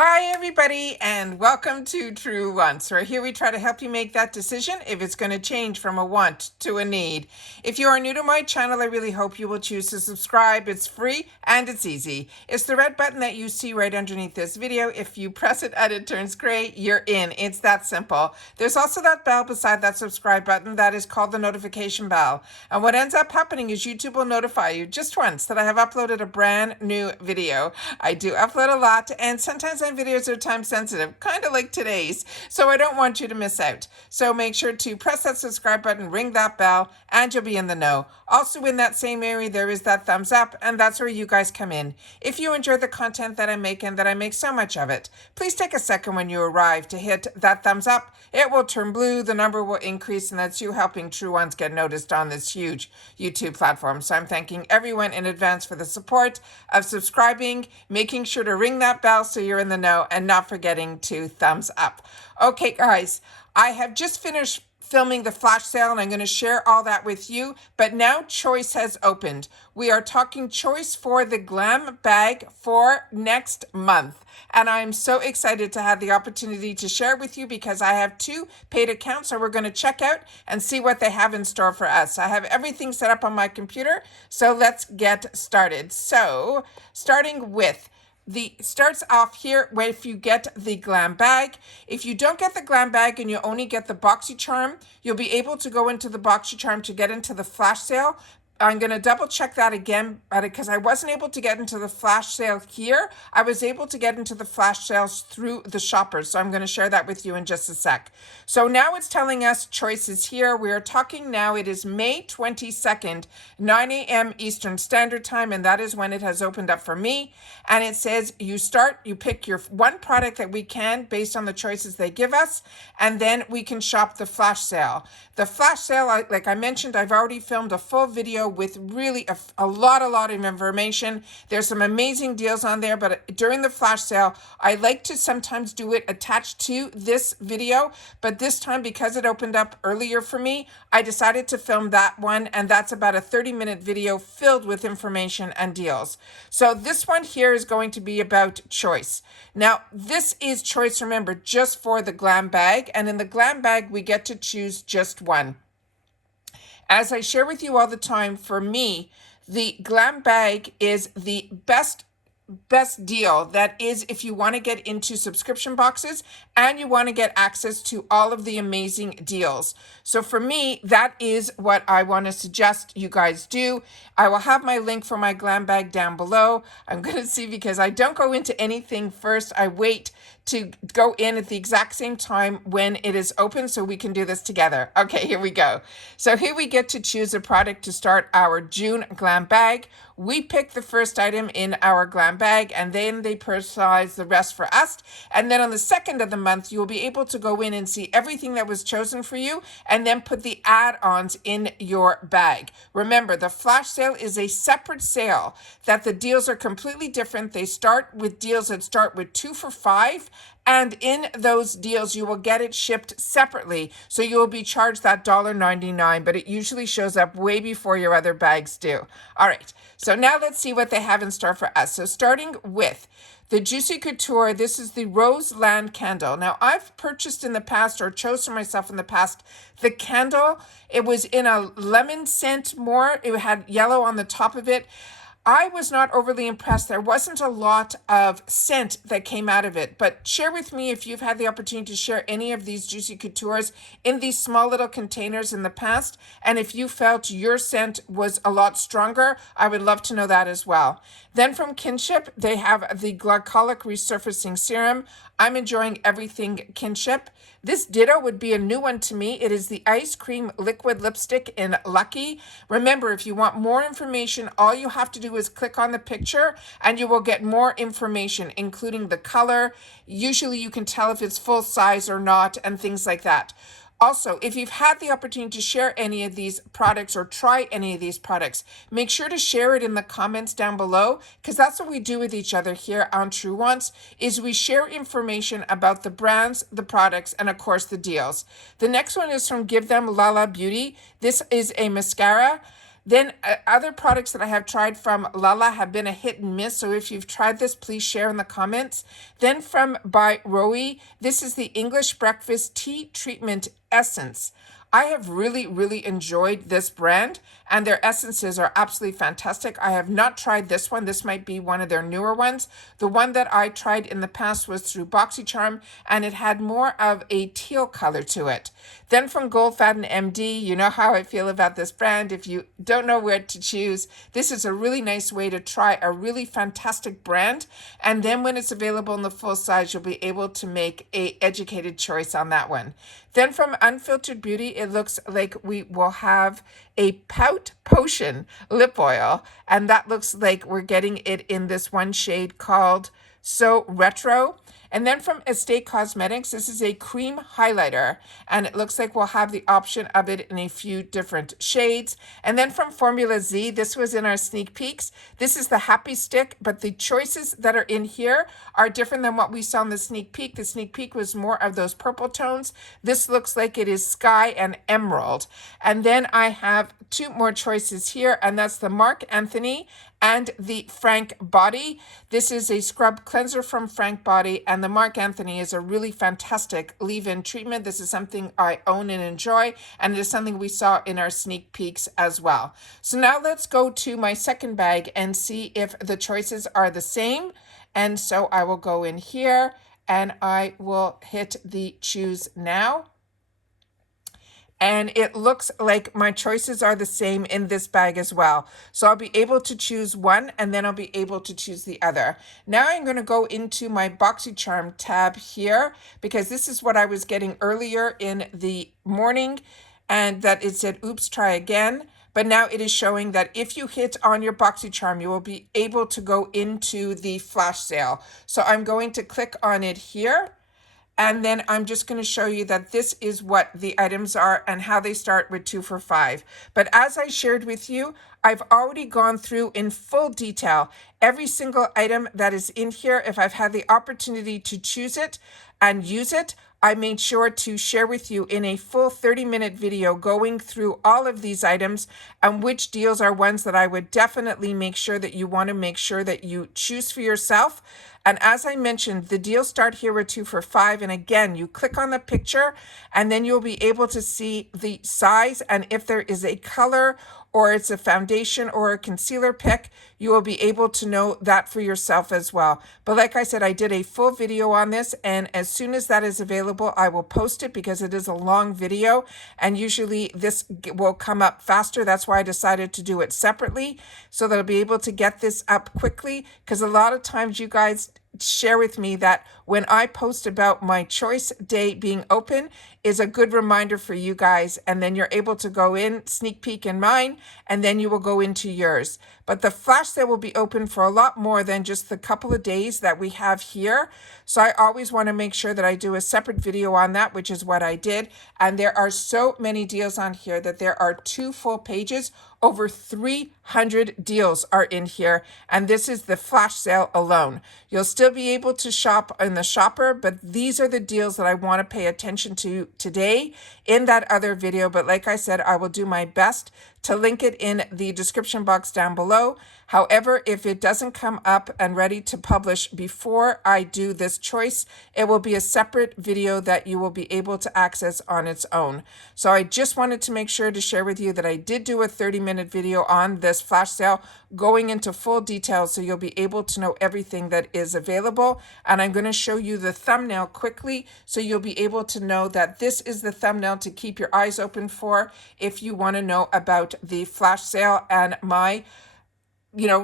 Hi, everybody, and welcome to True Wants, where here we try to help you make that decision if it's going to change from a want to a need. If you are new to my channel, I really hope you will choose to subscribe. It's free and it's easy. It's the red button that you see right underneath this video. If you press it and it turns gray, you're in. It's that simple. There's also that bell beside that subscribe button that is called the notification bell. And what ends up happening is YouTube will notify you just once that I have uploaded a brand new video. I do upload a lot, and sometimes my videos are time sensitive, kind of like today's, so I don't want you to miss out. So make sure to press that subscribe button, ring that bell, and you'll be in the know. Also in that same area, there is that thumbs up, and that's where you guys come in. If you enjoy the content that I make and that I make so much of it, please take a second when you arrive to hit that thumbs up. It will turn blue, the number will increase, and that's you helping True Ones get noticed on this huge YouTube platform. So I'm thanking everyone in advance for the support of subscribing, making sure to ring that bell so you're in the know, and not forgetting to thumbs up. Okay, guys, I have just finished filming the flash sale, and I'm going to share all that with you. But now Choice has opened. We are talking Choice for the GlamBag for next month. And I'm so excited to have the opportunity to share with you because I have 2 paid accounts. So we're going to check out and see what they have in store for us. I have everything set up on my computer. So let's get started. So starting with starts off here where if you get the GlamBag. If you don't get the GlamBag and you only get the BoxyCharm, you'll be able to go into the BoxyCharm to get into the flash sale. I'm going to double check that again because I wasn't able to get into the flash sale here. I was able to get into the flash sales through the shoppers. So I'm going to share that with you in just a sec. So now it's telling us Choices here. We are talking now. It is May 22nd, 9 a.m. Eastern Standard Time. And that is when it has opened up for me. And it says you pick your one product that we can based on the choices they give us. And then we can shop the flash sale. The flash sale, like I mentioned, I've already filmed a full video with really a lot of information. There's some amazing deals on there, but during the flash sale, I like to sometimes do it attached to this video, but this time because it opened up earlier for me, I decided to film that one, and that's about a 30-minute video filled with information and deals. So this one here is going to be about Choice. Now, this is Choice, remember, just for the GlamBag, and in the GlamBag, we get to choose just one. As I share with you all the time, for me, the GlamBag is the best deal. That is if you want to get into subscription boxes and you want to get access to all of the amazing deals. So for me, that is what I want to suggest you guys do. I will have my link for my GlamBag down below. I'm going to see because I don't go into anything first. I wait to go in at the exact same time when it is open so we can do this together. Okay, here we go. So here we get to choose a product to start our June GlamBag. We pick the first item in our GlamBag and then they personalize the rest for us. And then on the 2nd of the month, you will be able to go in and see everything that was chosen for you and then put the add-ons in your bag. Remember, the flash sale is a separate sale that the deals are completely different. They start with deals that start with 2 for $5. And in those deals, you will get it shipped separately. So you will be charged that $1.99, but it usually shows up way before your other bags do. All right, so now let's see what they have in store for us. So starting with the Juicy Couture, this is the Roseland candle. Now, I've purchased in the past or chose for myself in the past the candle. It was in a lemon scent more. It had yellow on the top of it. I was not overly impressed. There wasn't a lot of scent that came out of it, but share with me if you've had the opportunity to share any of these Juicy Coutures in these small little containers in the past, and if you felt your scent was a lot stronger, I would love to know that as well. Then from Kinship, they have the Glycolic Resurfacing Serum. I'm enjoying everything Kinship. This ditto would be a new one to me. It is the Ice Cream Liquid Lipstick in Lucky. Remember, if you want more information, all you have to do is click on the picture and you will get more information, including the color. Usually you can tell if it's full size or not and things like that. Also, if you've had the opportunity to share any of these products or try any of these products, make sure to share it in the comments down below, because that's what we do with each other here on True Wants, is we share information about the brands, the products, and of course the deals. The next one is from Give Them Lala Beauty. This is a mascara. Then other products that I have tried from Lala have been a hit and miss. So if you've tried this, please share in the comments. Then from by Roe, this is the English Breakfast Tea Treatment Essence. I have really, really enjoyed this brand, and their essences are absolutely fantastic. I have not tried this one. This might be one of their newer ones. The one that I tried in the past was through BoxyCharm, and it had more of a teal color to it. Then from Goldfaden MD, you know how I feel about this brand. If you don't know where to choose, this is a really nice way to try a really fantastic brand. And then when it's available in the full size, you'll be able to make an educated choice on that one. Then from Unfiltered Beauty, it looks like we will have a Pout Potion lip oil. And that looks like we're getting it in this one shade called So Retro. And then from Estate Cosmetics, this is a cream highlighter, and it looks like we'll have the option of it in a few different shades. And then from Formula Z, this was in our sneak peeks. This is the Happy Stick, but the choices that are in here are different than what we saw in the sneak peek. The sneak peek was more of those purple tones. This looks like it is Sky and Emerald. And then I have two more choices here, and that's the Marc Anthony and the Frank Body. This is a scrub cleanser from Frank Body, and the Marc Anthony is a really fantastic leave-in treatment. This is something I own and enjoy, and it is something we saw in our sneak peeks as well. So now let's go to my second bag and see if the choices are the same. And so I will go in here and I will hit the choose now. And it looks like my choices are the same in this bag as well. So I'll be able to choose one, and then I'll be able to choose the other. Now I'm going to go into my BoxyCharm tab here, because this is what I was getting earlier in the morning, and that it said, oops, try again. But now it is showing that if you hit on your BoxyCharm, you will be able to go into the flash sale. So I'm going to click on it here. And then I'm just going to show you that this is what the items are and how they start with 2 for $5. But as I shared with you, I've already gone through in full detail every single item that is in here. If I've had the opportunity to choose it and use it, I made sure to share with you in a full 30-minute video going through all of these items and which deals are ones that I would definitely make sure that you want to make sure that you choose for yourself. And as I mentioned, the deals start here with 2 for $5. And again, you click on the picture and then you'll be able to see the size, and if there is a color or it's a foundation or a concealer pick, you will be able to know that for yourself as well. But like I said, I did a full video on this, and as soon as that is available, I will post it because it is a long video, and usually this will come up faster. That's why I decided to do it separately, so that I'll be able to get this up quickly, because a lot of times you guys share with me that when I post about my choice day being open is a good reminder for you guys, and then you're able to go in, sneak peek in mine, and then you will go into yours. But the flash sale will be open for a lot more than just the couple of days that we have here. So I always want to make sure that I do a separate video on that, which is what I did. And there are so many deals on here that there are 2 full pages. Over 300 deals are in here, and this is the flash sale alone. You'll still be able to shop in the shopper, but these are the deals that I want to pay attention to today in that other video. But like I said, I will do my best to link it in the description box down below. However, if it doesn't come up and ready to publish before I do this choice, it will be a separate video that you will be able to access on its own. So I just wanted to make sure to share with you that I did do a 30-minute video on this flash sale, going into full detail, so you'll be able to know everything that is available. And I'm going to show you the thumbnail quickly, so you'll be able to know that this is the thumbnail to keep your eyes open for if you want to know about the flash sale and my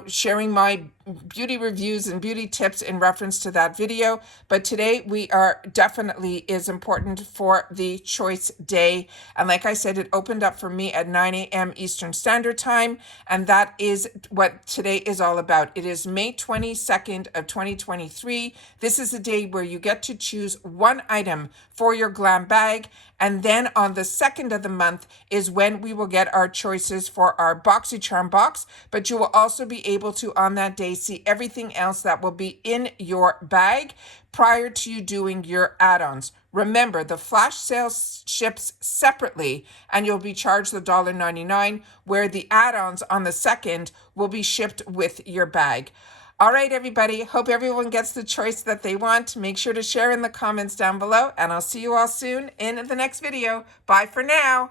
sharing my beauty reviews and beauty tips in reference to that video. But today we are definitely is important for the choice day. And like I said, it opened up for me at 9 a.m. Eastern Standard Time. And that is what today is all about. It is May 22nd of 2023. This is the day where you get to choose one item for your glam bag. And then on the 2nd of the month is when we will get our choices for our BoxyCharm box. But you will also be able to, on that day, may see everything else that will be in your bag prior to you doing your add-ons. Remember, the flash sale ships separately and you'll be charged the $1.99, where the add-ons on the second will be shipped with your bag. All right, everybody. Hope everyone gets the choice that they want. Make sure to share in the comments down below, and I'll see you all soon in the next video. Bye for now.